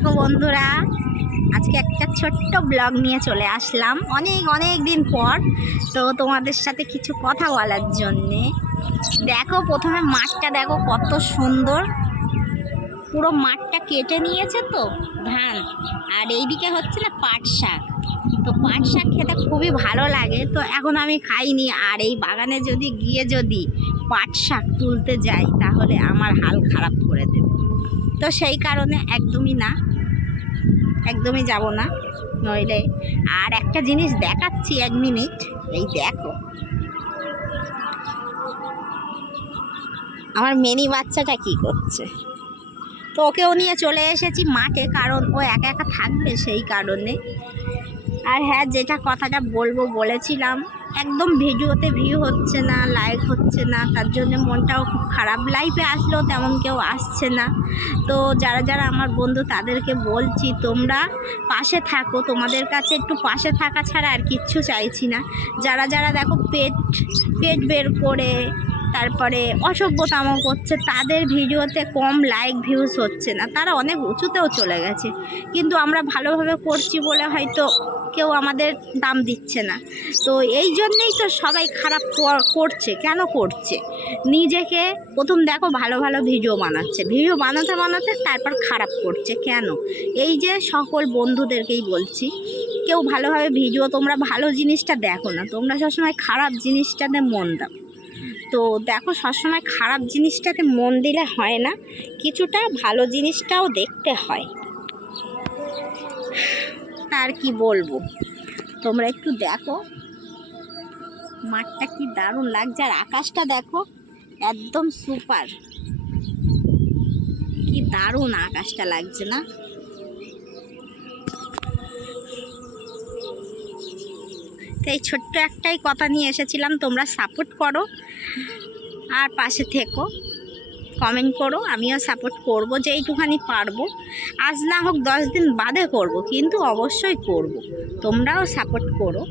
দেখো বন্ধুরা, আজকে একটা ছোট্ট ব্লগ নিয়ে চলে আসলাম। অনেক অনেক দিন পর, তো তোমাদের সাথে কিছু কথা বলার জন্যে। দেখো, প্রথমে মাঠটা দেখো কত সুন্দর। পুরো মাঠটা কেটে নিয়েছে তো, ধান। আর এইদিকে হচ্ছে না পাট শাক। তো পাট শাক খেতে খুবই ভালো লাগে, তো এখন আমি খাইনি। আর এই বাগানে যদি গিয়ে যদি পাট শাক তুলতে যাই, তাহলে আমার হাল খারাপ করে দেবে। তো সেই কারণে একদমই না। একদমই যাব না নইলে। আর একটা জিনিস দেখাচ্ছি এক মিনিট, এই দেখো। আমার মেনি বাচ্চাটা কি করছে? তো ওকেও নিয়ে চলে এসেছি মাঠে, কারণ ও একা একা থাকবে সেই কারণে। আর হ্যাঁ যেটা কথাটা বলব বলেছিলাম একদম ভিডিওতে ভিউ হচ্ছে না লাইক হচ্ছে না, তার জন্য মনটাও খুব খারাপ। লাইফে আসলেও তেমন কেউ আসছে না। তো যারা যারা আমার বন্ধু তাদেরকে বলছি, তোমরা পাশে থাকো। তোমাদের কাছে একটু পাশে থাকা ছাড়া আর কিচ্ছু চাইছি না। যারা যারা দেখো পেট পেট বের করে, তারপরে অসভ্যতামো করছে, তাদের ভিডিওতে কম লাইক ভিউজ হচ্ছে না। তারা অনেক উঁচুতেও চলে গেছে। কিন্তু আমরা ভালোভাবে করছি বলে হয়তো কেউ আমাদের দাম দিচ্ছে না। তো এই জন্যেই তো সবাই খারাপ করছে। কেন করছে? নিজেকে প্রথম দেখো ভালো ভালো ভিডিও বানাচ্ছে। ভিডিও বানাতে বানাতে তারপর খারাপ করছে। কেন? এই যে সকল বন্ধুদেরকেই বলছি, কেউ ভালোভাবে ভিডিও, তোমরা ভালো জিনিসটা দেখো না। তোমরা সবসময় খারাপ জিনিসটাতে মন দাও। তো দেখো সবসময় খারাপ জিনিসটাতে মন দিলে হয় না। কিছুটা ভালো জিনিসটাও দেখতে হয়। আর কি বলব? তোমরা একটু দেখো। মাঠটা কি দারুণ লাগছে। আর আকাশটা দেখো, একদম সুপার কি দারুণ আকাশটা লাগছে না? তো এই ছোট্ট একটাই কথা নিয়ে এসেছিলাম, তোমরা সাপোর্ট করো। আর পাশে থেকো। কমেন্ট করো, আমিও সাপোর্ট করব, যে এইটুখানি পারব। আজ না হোক দশ দিন বাদে করব, কিন্তু অবশ্যই করব। তোমরাও সাপোর্ট করো।